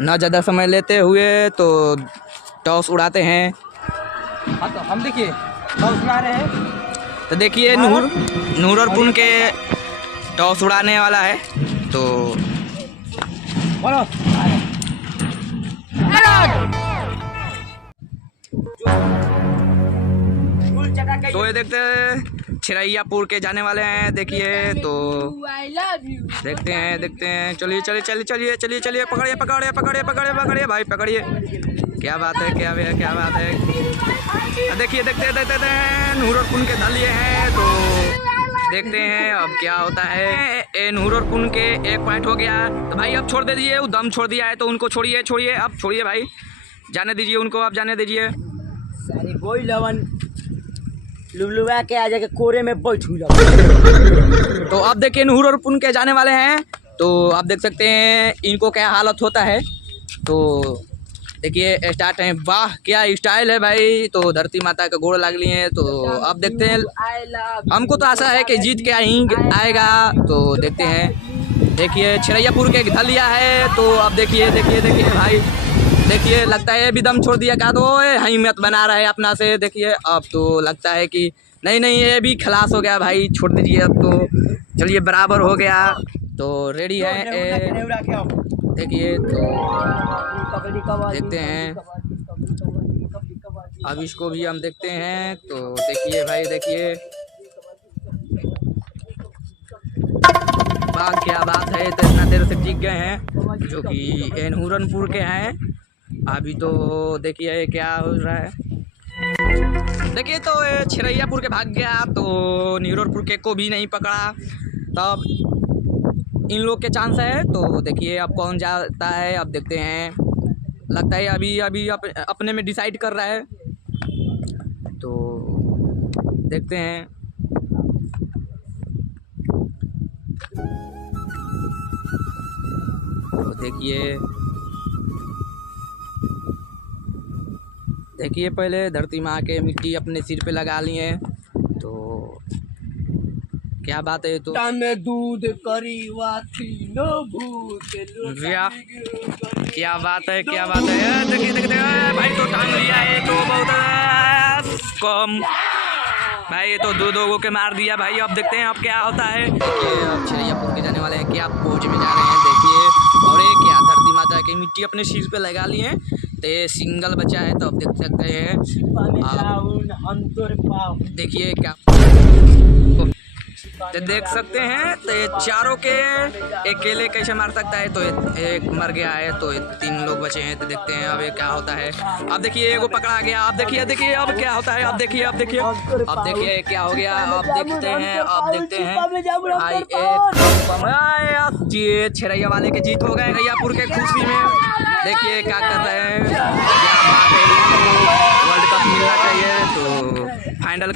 ना ज़्यादा समय लेते हुए तो टॉस उड़ाते हैं। हाँ तो हम देखिए टॉस उड़ा रहे हैं। तो देखिए नूर और पुन के टॉस उड़ाने वाला है। तो बोलो तो ये देखते हैं छिरैयापुर के जाने वाले हैं। देखिए तो देखते हैं चलिए चलिए चलिए चलिए चलिए चलिए पकड़िए पकड़िए पकड़िए पकड़िए पकड़िए भाई पकड़िए। क्या बात है क्या बात है। देखिए देखते हैं नूर और पुन के धालिए हैं। तो देखते हैं अब क्या होता है। ए नूर और पुन के 1 पॉइंट हो गया। तो भाई अब छोड़ दे दीजिए, वो दम छोड़ दिया है तो उनको छोड़िए अब छोड़िए भाई, जाने दीजिए उनको, आप जाने दीजिए। सारी कोई लवन लुलुआ के आ जाके कोरे में बैठू तो अब देखिए नूर और पुन के जाने वाले हैं। तो आप देख सकते हैं इनको क्या हालत होता है। तो देखिए स्टार्ट है। वाह क्या स्टाइल है भाई। तो धरती माता के गोड़ लाग लिए हैं। तो अब देखते हैं, हमको तो आशा है कि जीत के ही आएगा। तो देखते हैं। देखिए छिरैयापुर के धलिया है। तो अब देखिए भाई देखिए लगता है भी दम छोड़ दिया का तो हिम्मत बना रहा है अपना से। देखिए अब तो लगता है कि नहीं ये भी खलास हो गया भाई, छोड़ दीजिए अब तो। चलिए बराबर हो गया। तो रेडी है देखिए। तो देखते हैं अब इसको भी हम देखते हैं। तो देखिए भाई देखिए वाह क्या बात है। तो इतना देर से टिक गए हैं जो कि एनहुरनपुर के हैं। अभी तो देखिए क्या हो रहा है। देखिए तो छिरैयापुर के भाग गया तो नीरोरपुर के को भी नहीं पकड़ा। तब इन लोग के चांस है। तो देखिए अब कौन जाता है, अब देखते हैं। लगता है अभी अपने में डिसाइड कर रहा है। तो देखते हैं। तो देखिए पहले धरती माँ के मिट्टी अपने सिर पे लगा लिए। तो क्या बात है। तो दूध करी न भूत क्या बात है देखिए भाई तो टांग लिया है। तो बहुत कम भाई, ये तो दो के मार दिया भाई। अब देखते हैं अब क्या होता है। अब छिरैयापुर के जाने वाले हैं। क्या पहुँच में जा रहे हैं देखिए। और ये क्या धरती माता की मिट्टी अपने सिर पे लगा लिए हैं। तो ये सिंगल बचा है। तो अब देख सकते हैं देखिए क्या तो देख सकते हैं। तो ये चारों के अकेले कैसे मार सकता है। तो एक मर गया है। तो 3 लोग बचे हैं। तो देखते हैं अब ये क्या होता है। अब देखिए एगो पकड़ा गया। अब देखिए अब क्या होता है। अब देखिए क्या हो गया। अब देखते हैं भाई ये छिरैया वाले के जीत हो गए गैयापुर के खुशी में। देखिए क्या कर रहे हैं। क्या बात है, वर्ल्ड कप मिलना चाहिए। तो फाइनल